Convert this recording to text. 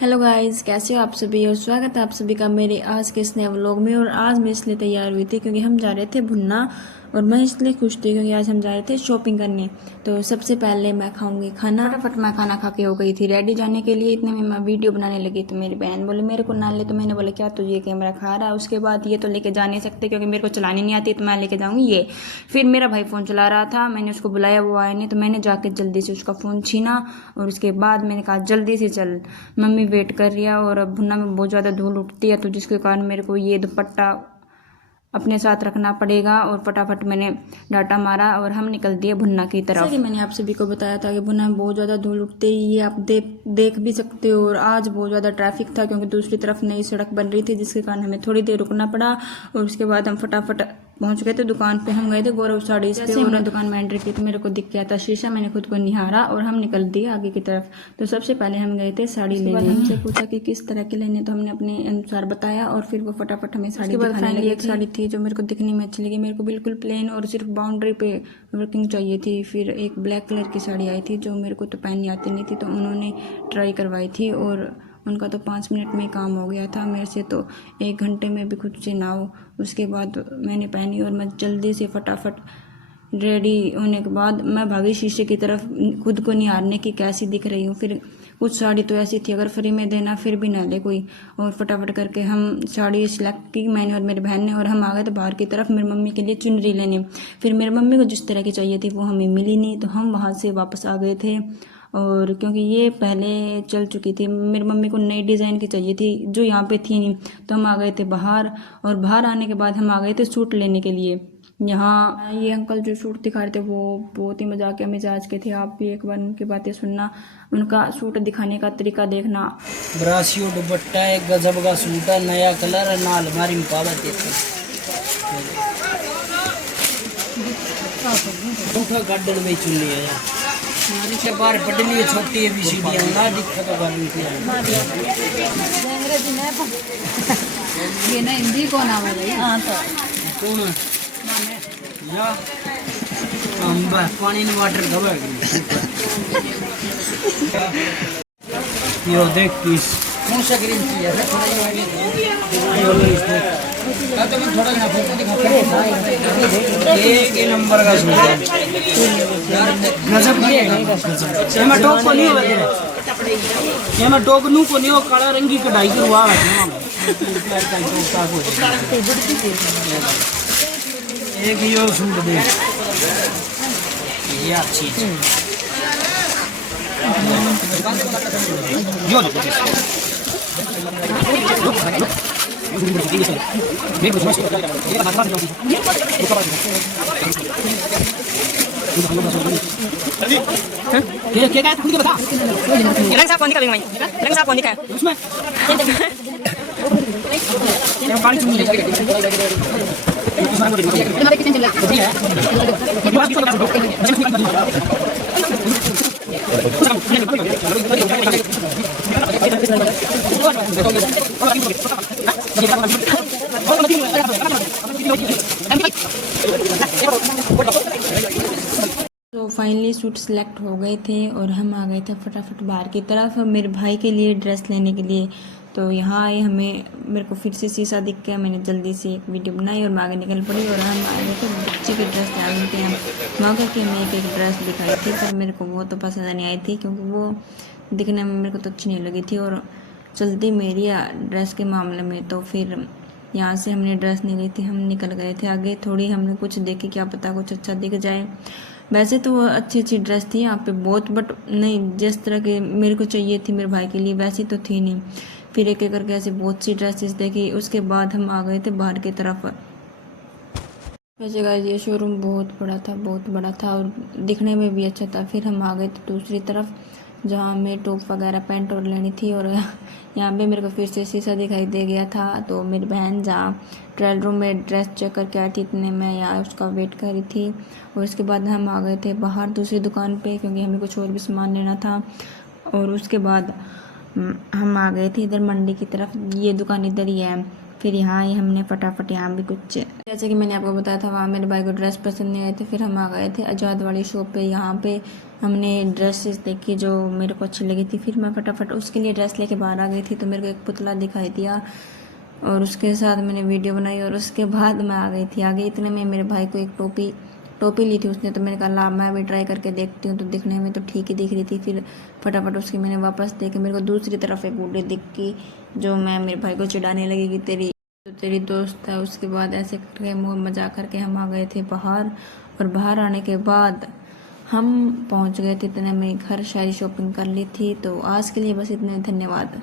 Hello guys, कैसे हो आप सभी और स्वागत है आप सभी का मेरे आज के इस नए व्लॉग में। और आज मैं इसलिए तैयार हुई थी क्योंकि हम जा रहे थे भुन्ना, और मैं इसलिए खुश थी क्योंकि आज हम जा रहे थे शॉपिंग करने। तो सबसे पहले मैं खाऊंगी खाना। फटाफट मैं खाना खा के हो गई थी रेडी जाने के लिए। इतने में मैं वीडियो बनाने लगी तो मेरी बहन बोली मेरे को ना ले, तो मैंने बोला क्या तुझे ये कैमरा खा रहा है। उसके बाद ये तो लेके जा नहीं सकते क्योंकि मेरे को चलानी नहीं आती, तो मैं लेके जाऊँगी ये। फिर मेरा भाई फ़ोन चला रहा था, मैंने उसको बुलाया, वो आया नहीं, तो मैंने जाके जल्दी से उसका फ़ोन छीना। और उसके बाद मैंने कहा जल्दी से चल, मम्मी वेट कर रही है और अब भुन्ना में बहुत ज़्यादा धूल उठती है, तो जिसके कारण मेरे को ये दुपट्टा अपने साथ रखना पड़ेगा। और फटाफट मैंने डाटा मारा और हम निकल दिए भुन्ना की तरफ। जैसे कि मैंने आप सभी को बताया था कि भुन्ना में बहुत ज़्यादा धूल उठती है, ये आप देख भी सकते हो। और आज बहुत ज़्यादा ट्रैफिक था क्योंकि दूसरी तरफ नई सड़क बन रही थी, जिसके कारण हमें थोड़ी देर रुकना पड़ा। और उसके बाद हम फटाफट पहुंच गए थे दुकान पे। हम गए थे गौरव साड़ीज पे। और दुकान में एंट्री की तो मेरे को दिख गया था शीशा, मैंने खुद को निहारा और हम निकल दिए आगे की तरफ। तो सबसे पहले हम गए थे साड़ी लेने। हमसे पूछा कि किस तरह की लेने, तो हमने अपने अनुसार बताया और फिर वो फटाफट हमें साड़ी दिखाने लगी। एक साड़ी थी जो मेरे को दिखने में अच्छी लगी, मेरे को बिल्कुल प्लेन और सिर्फ बाउंड्री पे वर्किंग चाहिए थी। फिर एक ब्लैक कलर की साड़ी आई थी जो मेरे को तो पहननी आती नहीं थी, तो उन्होंने ट्राई करवाई थी और उनका तो 5 मिनट में काम हो गया था, मेरे से तो 1 घंटे में भी खुद से ना हो। उसके बाद मैंने पहनी और मैं जल्दी से फटाफट रेडी होने के बाद मैं भागी शीशे की तरफ, खुद को निहारने की कैसी दिख रही हूँ। फिर कुछ साड़ी तो ऐसी थी अगर फ्री में देना फिर भी ना ले कोई। और फटाफट करके हम साड़ी सिलेक्ट की मैंने और मेरी बहन ने, और हम आ गए थे बाहर की तरफ मेरी मम्मी के लिए चुनरी लेने। फिर मेरी मम्मी को जिस तरह की चाहिए थी वो हमें मिली नहीं, तो हम वहाँ से वापस आ गए थे। और क्योंकि ये पहले चल चुकी थी, मेरी मम्मी को नई डिज़ाइन की चाहिए थी जो यहाँ पे थी नहीं, तो हम आ गए थे बाहर। और बाहर आने के बाद हम आ गए थे सूट लेने के लिए। यहाँ ये अंकल जो सूट दिखा रहे थे वो बहुत ही मजाकिया मिजाज के थे। आप भी एक बार उनकी बातें सुनना, उनका सूट दिखाने का तरीका देखना। ब्रासियो दुपट्टा है, गजब का सूट है, नया कलर है, ना अलमारी में पावा देते गार्डन में चुनी है हमारी से बार पटली छोटी है बीसीडी ना दिक्कत तो गाड़ी की ये ना हिंदी कौन आवा भाई? हाँ तो कौन या हम बस पानी में वाटर दबा यो देख किस कौन सा ग्रीन टी है थोड़ा तो मैं थोड़ा ना फोटो दिखा एक ही नंबर का सूट है गजब की है। ये मैं टॉप को नहीं हो ये मैं टॉप नू को नहीं हो काला रंगी कढ़ाई करवा है एक यो सूट दे ये अच्छी यो क्या खुद के बता रंग साहब कौन दिखा भाई रंग साहब कौन दिखा है उसमें पानी चुनी तुम्हारे कितने चल तो फाइनली सूट सिलेक्ट हो गए थे और हम आ गए थे फटाफट बाहर की तरफ मेरे भाई के लिए ड्रेस लेने के लिए। तो यहाँ आए, हमें मेरे को फिर से शीशा दिख गया, मैंने जल्दी से एक वीडियो बनाई और मैं आगे निकल पड़ी। और हम आए थे बच्चे की ड्रेस डालने के, हम वहाँ करके हमें एक ड्रेस दिखाई थी, पर मेरे को वो तो पसंद नहीं आई थी क्योंकि वो दिखने में मेरे को तो अच्छी नहीं लगी थी। और चलती मेरी ड्रेस के मामले में तो फिर यहाँ से हमने ड्रेस नहीं ली थी, हम निकल गए थे आगे। थोड़ी हमने कुछ देखी, क्या पता कुछ अच्छा दिख जाए। वैसे तो वो अच्छी अच्छी ड्रेस थी यहाँ पे बहुत, बट नहीं जिस तरह के मेरे को चाहिए थी मेरे भाई के लिए वैसी तो थी नहीं। फिर एक एक करके ऐसे बहुत सी ड्रेसेस देखी, उसके बाद हम आ गए थे बाहर की तरफ। वैसे गाइस ये शोरूम बहुत बड़ा था और दिखने में भी अच्छा था। फिर हम आ गए थे दूसरी तरफ जहाँ हमें टॉप वगैरह पैंट और लेनी थी। और यहाँ पे मेरे को फिर से शीशा दिखाई दे गया था, तो मेरी बहन जहाँ ट्रायल रूम में ड्रेस चेक करके आई थी, इतने में यहाँ उसका वेट कर रही थी। और उसके बाद हम आ गए थे बाहर दूसरी दुकान पे क्योंकि हमें कुछ और भी सामान लेना था। और उसके बाद हम आ गए थे इधर मंडी की तरफ, ये दुकान इधर ही है। फिर यहाँ ही हमने फटाफट यहाँ भी कुछ, जैसे कि मैंने आपको बताया था वहाँ मेरे भाई को ड्रेस पसंद नहीं आए थे। फिर हम आ गए थे आज़ाद वाली शॉप पे, यहाँ पे हमने ड्रेसेस देखी जो मेरे को अच्छी लगी थी, फिर मैं फटाफट उसके लिए ड्रेस लेके बाहर आ गई थी। तो मेरे को एक पुतला दिखाई दिया और उसके साथ मैंने वीडियो बनाई और उसके बाद मैं आ गई थी। आगे इतने में मेरे भाई को एक टोपी ली थी उसने, तो मैंने कहा ला मैं भी ट्राई करके देखती हूँ। तो दिखने में तो ठीक ही दिख रही थी। फिर फटाफट उसकी मैंने वापस देखे, मेरे को दूसरी तरफ एक बूढ़ी दिख की जो मैं मेरे भाई को चिढ़ाने लगी कि तेरी दोस्त है। उसके बाद ऐसे करके मुँह मजाक करके हम आ गए थे बाहर। और बाहर आने के बाद हम पहुंच गए थे, इतने में घर सारी शॉपिंग कर ली थी। तो आज के लिए बस इतने, धन्यवाद।